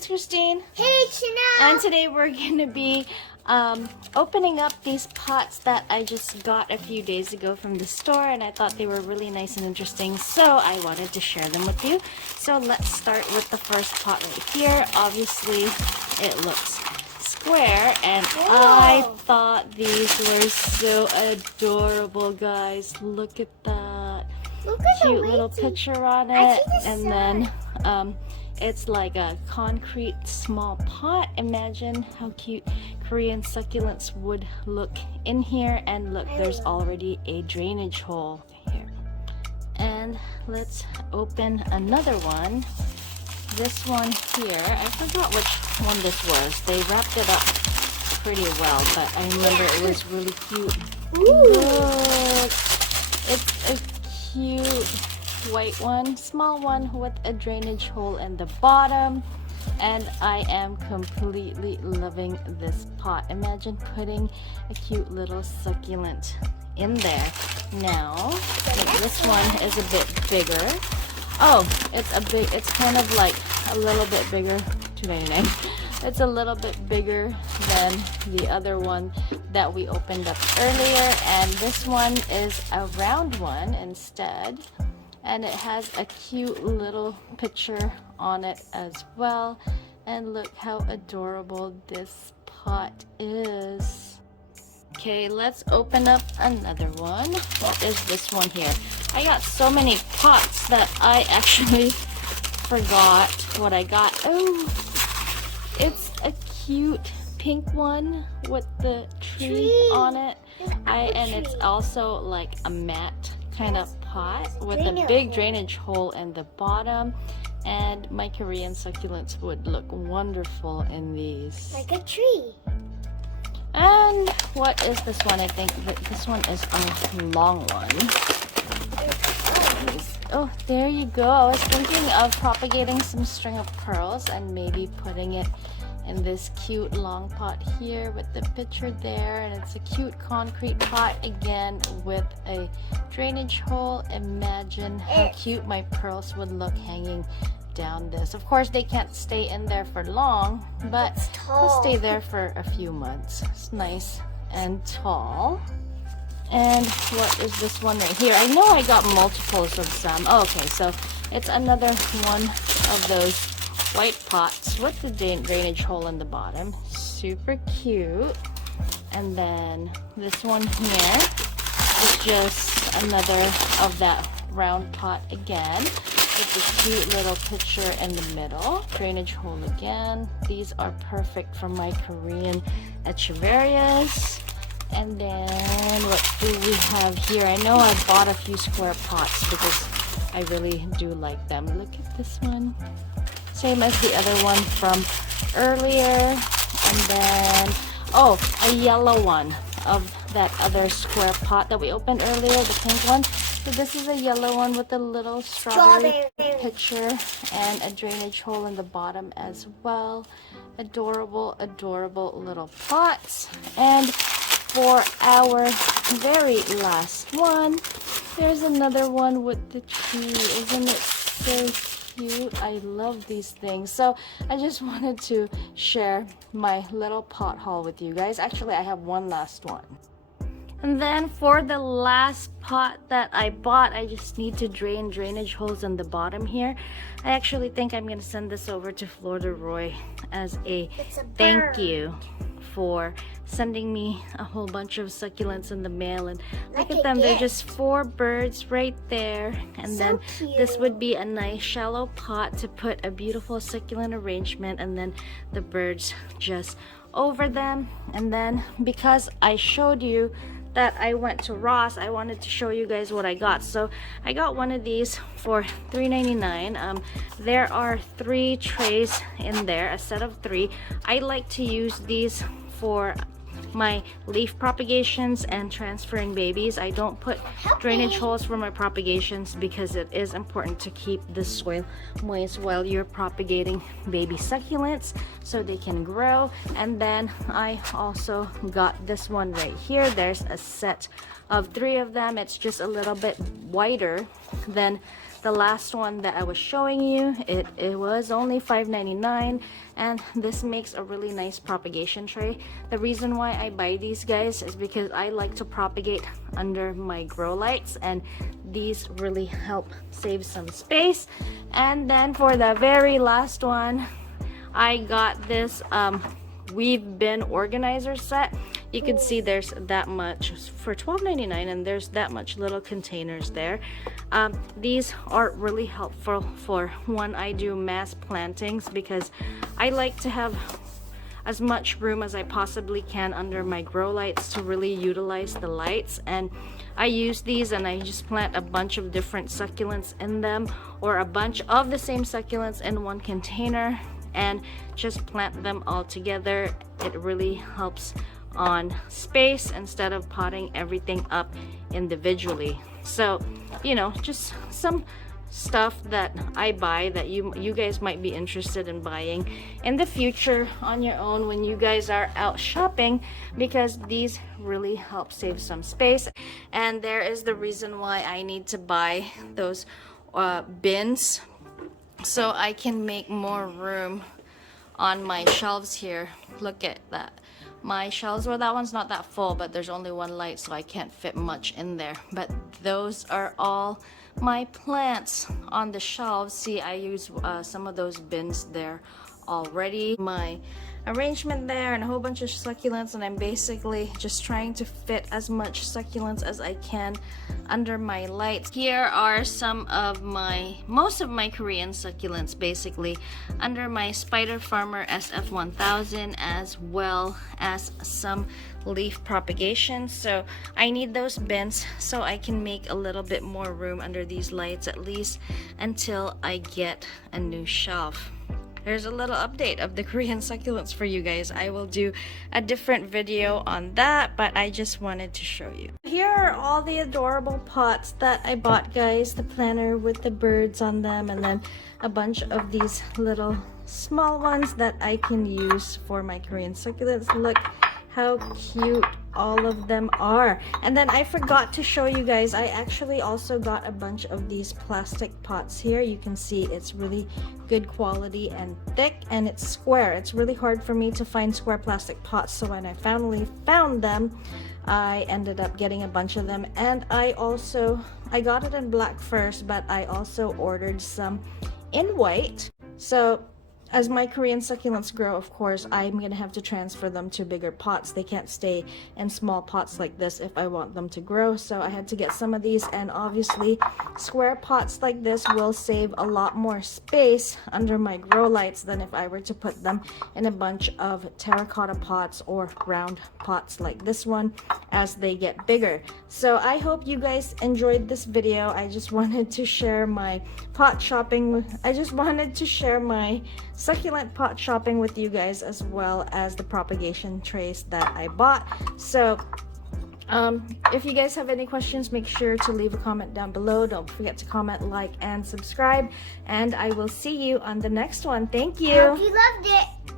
it's Christine. Hey, Chanel. And today we're gonna be opening up these pots that I just got a few days ago from the store, and I thought they were really nice and interesting, so I wanted to share them with you. So let's start with the first pot right here. Obviously, it looks square, and I thought these were so adorable, guys. Look at that. Look at Cute the little waiting. picture on I it, see the and then it's like a concrete small pot. Imagine how cute Korean succulents would look in here. And look, there's already a drainage hole here. And let's open another one. This one here, I forgot which one this was. They wrapped it up pretty well, but I remember it was really cute. Look, it's a cute white one, small one with a drainage hole in the bottom, and I am completely loving this pot. Imagine putting a cute little succulent in there. Now this one is a bit bigger. Oh, it's kind of like a little bit bigger. $2.99. It's a little bit bigger than the other one that we opened up earlier, and this one is a round one instead, and it has a cute little picture on it as well. And look how adorable this pot is. Okay, let's open up another one. What is this one here? I got so many pots that I actually forgot what I got. Oh, it's a cute pink one with the tree on it. And it's also like a matte kind of pot with a big drainage hole in the bottom. And my Korean succulents would look wonderful in these. Like a tree. And what is this one? I think that this one is a long one. Oh, there you go. I was thinking of propagating some string of pearls and maybe putting it in this cute long pot here with the picture there. And it's a cute concrete pot again with a drainage hole. Imagine how cute my pearls would look hanging down this. Of course, they can't stay in there for long, but they'll stay there for a few months. It's nice and tall. And what is this one right here? I know I got multiples of some. Oh, okay, so it's another one of those white pots with the drainage hole in the bottom. Super cute. And then this one here is just another of that round pot again with the cute little picture in the middle. Drainage hole again. These are perfect for my Korean echeverias. And then what do we have here? I know I bought a few square pots because I really do like them. Look at this one. Same as the other one from earlier. And then, oh, a yellow one of that other square pot that we opened earlier, the pink one. So this is a yellow one with a little strawberry picture and a drainage hole in the bottom as well. Adorable, adorable little pots. And for our very last one, there's another one with the tree. Isn't it so cute? I love these things. So I just wanted to share my little pot haul with you guys. Actually, I have one last one. And then for the last pot that I bought, I just need to drain drainage holes in the bottom here. I actually think I'm gonna send this over to Florida Roy as a thank you for sending me a whole bunch of succulents in the mail. And look at them, they're just 4 birds right there. And then this would be a nice shallow pot to put a beautiful succulent arrangement, and then the birds just over them. And then because I showed you that I went to Ross, I wanted to show you guys what I got. So I got one of these for $3.99. There are 3 trays in there, a set of 3. I like to use these for my leaf propagations and transferring babies. I don't put drainage holes for my propagations because it is important to keep the soil moist while you're propagating baby succulents so they can grow. And then I also got this one right here. There's a set of 3 of them. It's just a little bit wider than the last one that I was showing you, it was only $5.99, and this makes a really nice propagation tray. The reason why I buy these guys is because I like to propagate under my grow lights, and these really help save some space. And then for the very last one, I got this weave bin organizer set. You can see there's that much for $12.99, and there's that much little containers there. These are really helpful for when I do mass plantings, because I like to have as much room as I possibly can under my grow lights to really utilize the lights. And I use these and I just plant a bunch of different succulents in them, or a bunch of the same succulents in one container, and just plant them all together. It really helps on space instead of potting everything up individually. So, you know, just some stuff that I buy that you guys might be interested in buying in the future on your own when you guys are out shopping, because these really help save some space. And there is the reason why I need to buy those bins, so I can make more room on my shelves here. Look at that. My shelves, well, that one's not that full, but there's only one light, so I can't fit much in there. But those are all my plants on the shelves. See, I use some of those bins there already. My arrangement there, and a whole bunch of succulents, and I'm basically just trying to fit as much succulents as I can under my lights. Here are some of most of my Korean succulents, basically under my Spider Farmer SF1000, as well as some leaf propagation. So I need those bins so I can make a little bit more room under these lights, at least until I get a new shelf. There's a little update of the Korean succulents for you guys. I will do a different video on that, but I just wanted to show you. Here are all the adorable pots that I bought, guys. The planter with the birds on them, and then a bunch of these little small ones that I can use for my Korean succulents. Look how cute all of them are. And then I forgot to show you guys, I actually also got a bunch of these plastic pots here. You can see it's really good quality and thick, and it's square. It's really hard for me to find square plastic pots, so when I finally found them, I ended up getting a bunch of them. And I got it in black first, but I also ordered some in white. So as my Korean succulents grow, of course, I'm gonna have to transfer them to bigger pots. They can't stay in small pots like this if I want them to grow. So I had to get some of these, and obviously square pots like this will save a lot more space under my grow lights than if I were to put them in a bunch of terracotta pots or round pots like this one as they get bigger. So I hope you guys enjoyed this video. I just wanted to share my pot shopping. I just wanted to share my succulent pot shopping with you guys, as well as the propagation trays that I bought. So if you guys have any questions, make sure to leave a comment down below. Don't forget to comment, like, and subscribe, and I will see you on the next one. Thank you. I hope you loved it.